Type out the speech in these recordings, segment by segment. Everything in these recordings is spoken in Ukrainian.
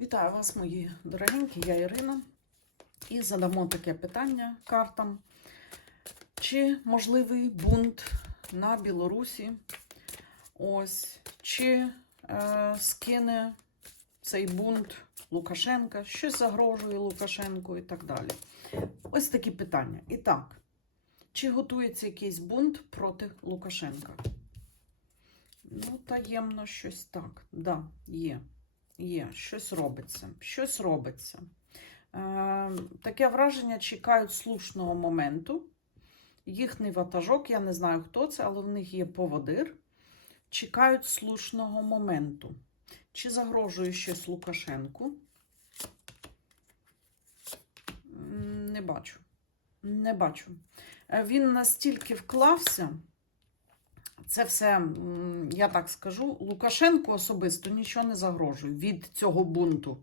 Вітаю вас, мої дорогенькі, я Ірина. І задамо таке питання картам. Чи можливий бунт на Білорусі? Ось, чи е, скине цей бунт Лукашенка, щось загрожує Лукашенку і так далі. Ось такі питання. І так, чи готується якийсь бунт проти Лукашенка? Ну, таємно щось так. Да, є. Є, щось робиться. Щось робиться. Е, таке враження чекають слушного моменту. Їхній ватажок, я не знаю, хто це, але в них є поводир. Чекають слушного моменту. Чи загрожує щось Лукашенку? Не бачу. Не бачу. Е, Він настільки вклався. Це все, я так скажу, Лукашенко особисто нічого не загрожує від цього бунту,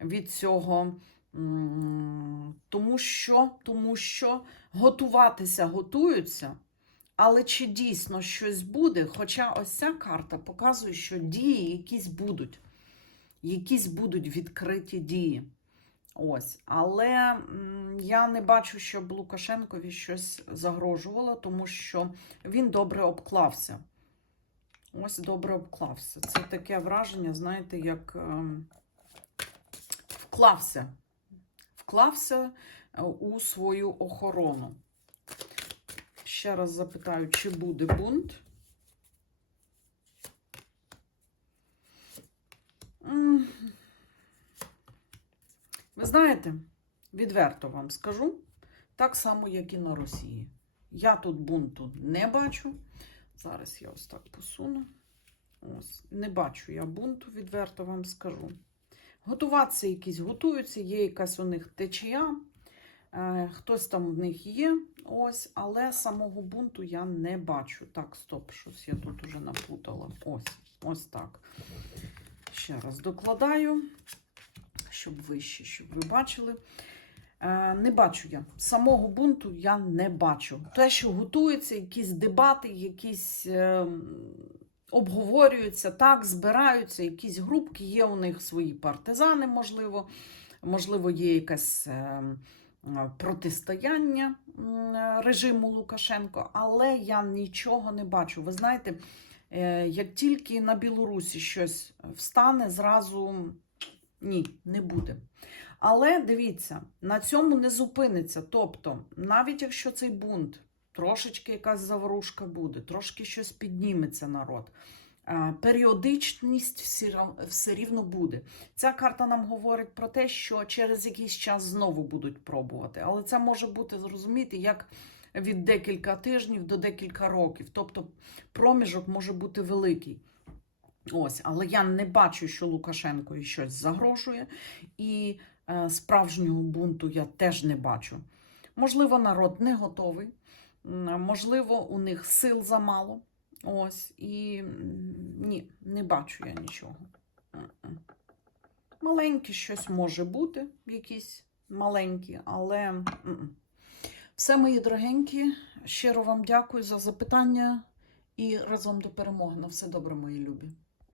від цього, тому що, тому що готуватися готуються, але чи дійсно щось буде? Хоча ось ця карта показує, що дії якісь будуть, якісь будуть відкриті дії. Ось, але я не бачу, щоб Лукашенкові щось загрожувало, тому що він добре обклався. Ось добре обклався. Це таке враження, знаєте, як ем, вклався. Вклався е, у свою охорону. Ще раз запитаю, чи буде бунт? М. Ви знаєте, відверто вам скажу, так само, як і на Росії. Я тут бунту не бачу. Зараз я ось так посуну. Ось, не бачу я бунту, відверто вам скажу. Готуватися якісь готуються, є якась у них течія, е, хтось там в них є, ось, але самого бунту я не бачу. Так, стоп, щось я тут уже наплутала. Ось, ось так. Ще раз докладаю, щоб вище, щоб ви бачили. Е, Не бачу я. Самого бунту я не бачу. Те, що готується, якісь дебати, якісь е, обговорюються, так, збираються, якісь групки, є у них свої партизани, можливо, можливо, є якесь е, е, протистояння режиму Лукашенко, але я нічого не бачу. Ви знаєте, е, як тільки на Білорусі щось встане, зразу ні, не буде. Але дивіться, на цьому не зупиниться. Тобто, навіть якщо цей бунт, трошечки якась заворушка буде, трошки щось підніметься народ. е, Періодичність все все рівно буде. Ця карта нам говорить про те, що через якийсь час знову будуть пробувати. Але це може бути, зрозуміти, як від декілька тижнів до декілька років. Тобто проміжок може бути великий. Ось, але я не бачу, що Лукашенко щось загрожує, і е, справжнього бунту я теж не бачу. Можливо, народ не готовий, можливо, у них сил замало. Ось, і ні, не бачу я нічого. Маленьке щось може бути, якісь маленькі, але все, мої дорогенькі, щиро вам дякую за запитання і разом до перемоги. На все добре, мої любі.